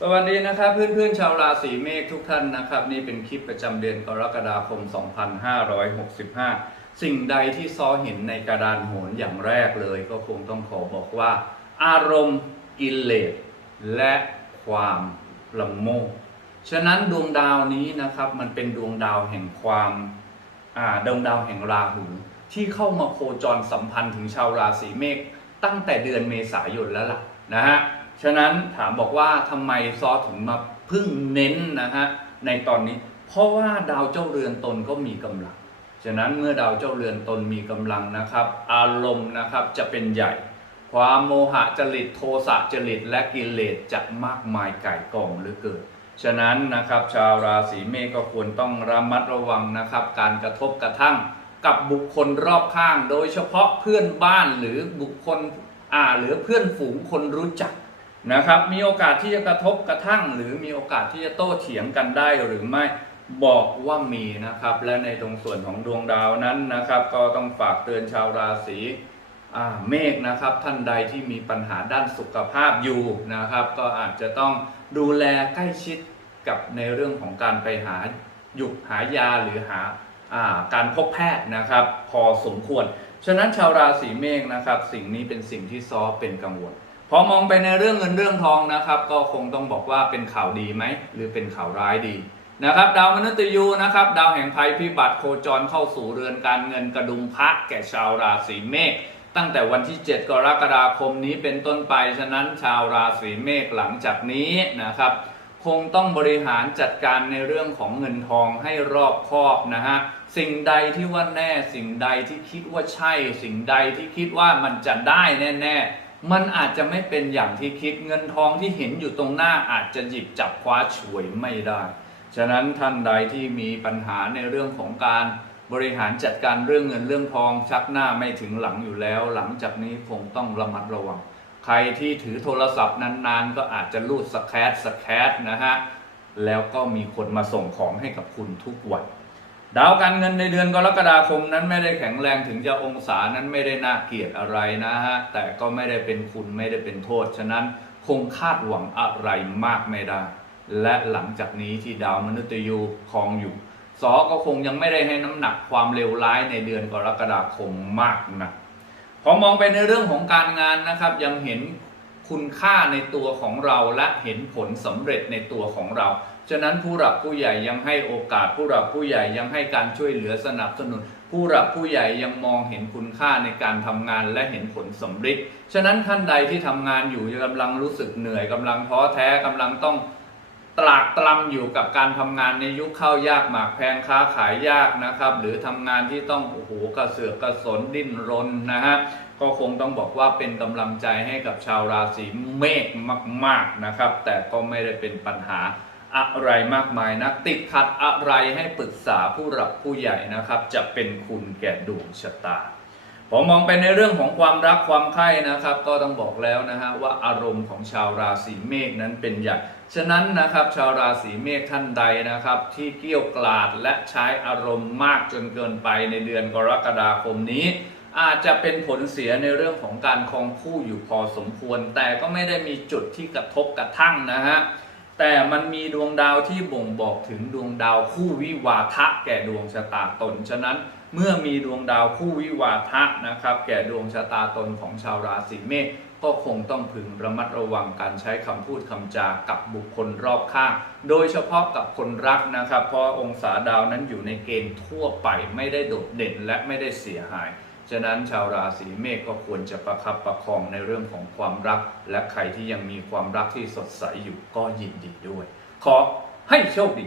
สวัสดีนะครับเพื่อนๆชาวราศีเมษทุกท่านนะครับ นี่เป็นคลิปประจำเดือนกรกฎาคม 2565 สิ่งใดที่ซ้อเห็นในกระดานโหนอย่างแรกเลย ก็คงต้องขอบอกว่า อารมณ์กิเลสและความละโมบฉะนั้นดวงดาวนี้นะครับ มันเป็นดวงดาวแห่งความอ่าดวงดาวแห่งราหูที่เข้ามาโคจรสัมพันธ์ถึงชาวราศีเมษตั้งแต่เดือนเมษายนแล้วล่ะนะฮะ ฉะนั้นถามบอกว่าทำไมซอสถึงมาพึ่งเน้นนะฮะในตอนนี้ เพราะว่าดาวเจ้าเรือนตนก็มีกำลัง ฉะนั้นเมื่อดาวเจ้าเรือนตนมีกำลังนะครับ อารมณ์นะครับจะเป็นใหญ่ ความโมหะจริตโทสะจริตและกิเลสจะมากมายไก่กองหลือเกินฉะนั้นนะครับชาวราศีเมษก็ควรต้องระมัดระวังนะครับ การกระทบกระทั่งกับบุคคลรอบข้าง โดยเฉพาะเพื่อนบ้านหรือบุคคลอ่าหรือเพื่อนฝูงคนรู้จัก นะครับ มีโอกาสที่จะกระทบกระทั่ง หรือมีโอกาสที่จะโต้เถียงกันได้หรือไม่บอกว่ามีนะครับ และในตรงส่วนของดวงดาวนั้นนะครับ ก็ต้องฝากเตือนชาวราศีเมษนะครับ ท่านใดที่มีปัญหาด้านสุขภาพอยู่นะครับ ก็อาจจะต้องดูแลใกล้ชิดกับในเรื่องของการไปหาหยุกหายาหรือหาอ่าการพบแพทย์นะครับ พอสมควร ฉะนั้นชาวราศีเมษนะครับ สิ่งนี้เป็นสิ่งที่ซอเป็นกังวล พอมองไปในเรื่องเงินเรื่องทองนะครับ ก็คงต้องบอกว่าเป็นข่าวดีไหมหรือเป็นข่าวร้ายดีนะครับ ดาวมนุษย์ยูนะครับดาวแห่งภัยพิบัติโคจรเข้าสู่เรือนการเงินกระดุมพระแก่ชาวราศีเมษตั้งแต่วันที่ 7 กรกฎาคมนี้เป็นต้นไป ฉะนั้นชาวราศีเมษหลังจากนี้นะครับ คงต้องบริหารจัดการในเรื่องของเงินทองให้รอบคอบนะฮะ สิ่งใดที่ว่าแน่ สิ่งใดที่คิดว่าใช่ สิ่งใดที่คิดว่ามันจะได้แน่ ๆ มันอาจจะไม่เป็นอย่างที่คิดเงินทองที่เห็นอยู่ตรงหน้าอาจจะหยิบจับคว้าฉวยไม่ได้ ฉะนั้นท่านใดที่มีปัญหาในเรื่องของการบริหารจัดการเรื่องเงินเรื่องทองชักหน้าไม่ถึงหลังอยู่แล้ว หลังจากนี้คงต้องระมัดระวัง ใครที่ถือโทรศัพท์นานๆ ก็อาจจะรูดสแครสแครนะฮะแล้วก็มีคนมาส่งของให้กับคุณทุกวัน ดาวการเงินในเดือนกรกฎาคมนั้นไม่ได้แข็งแรงถึงจะองศานั้นไม่ได้น่าเกลียดอะไรนะฮะ แต่ก็ไม่ได้เป็นคุณไม่ได้เป็นโทษ ฉะนั้นคงคาดหวังอะไรมากไม่ได้ และหลังจากนี้ที่ดาวมนุษย์ยูคองอยู่สอก็คงยังไม่ได้ให้น้ำหนักความเลวร้ายในเดือนกรกฎาคมมากนะพอมองไปในเรื่องของการงานนะครับ ยังเห็นคุณค่าในตัวของเราและเห็นผลสำเร็จในตัวของเรา ฉะนั้นผู้หลักผู้ใหญ่ยังให้โอกาส ผู้หลักผู้ใหญ่ยังให้การช่วยเหลือสนับสนุน ผู้หลักผู้ใหญ่ยังมองเห็นคุณค่าในการทำงานและเห็นผลสำเร็จฉะนั้นท่านใดที่ทำงานอยู่กำลังรู้สึกเหนื่อยกำลังท้อแท้กำลังต้องตรากตรำอยู่กับการทำงานในยุคข้าวยากหมากแพงค้าขายยากนะครับ หรือทำงานที่ต้องโอ้โหกระเสือกกระสนดิ้นรนนะฮะก็คงต้องบอกว่าเป็นกำลังใจให้กับชาวราศีเมษมาก ๆนะครับ แต่ก็ไม่ได้เป็นปัญหา อะไรมากมายนะติดขัดอะไรให้ปรึกษาผู้หลักผู้ใหญ่นะครับ จะเป็นคุณแก่ดวงชะตาพอมองไปในเรื่องของความรักความใคร่นะครับ ก็ต้องบอกแล้วนะฮะว่าอารมณ์ของชาวราศีเมษนั้นเป็นใหญ่ฉะนั้นนะครับชาวราศีเมษท่านใดนะครับ ที่เกี่ยวกลาดและใช้อารมณ์มากจนเกินไปในเดือนกรกฎาคมนี้ อาจจะเป็นผลเสียในเรื่องของการคองคู่อยู่พอสมควร แต่ก็ไม่ได้มีจุดที่กระทบกระทั่งนะฮะ มันมีดวงดาวที่บ่งบอกถึงดวงดาวคู่วิวาทะแก่ดวงชะตาตน ฉะนั้นเมื่อมีดวงดาวคู่วิวาทะนะครับ แก่ดวงชะตาตนของชาวราศีเมษก็คงต้องพึงระมัดระวังการใช้คำพูดคำจากับบุคคลรอบข้าง โดยเฉพาะกับคนรักนะครับ เพราะองศาดาวนั้นอยู่ในเกณฑ์ทั่วไปไม่ได้โดดเด่นและไม่ได้เสียหาย ฉะนั้นชาวราศีเมษก็ควรจะประคับประคองในเรื่องของความรัก และใครที่ยังมีความรักที่สดใสอยู่ก็ยินดีด้วย ขอให้โชคดี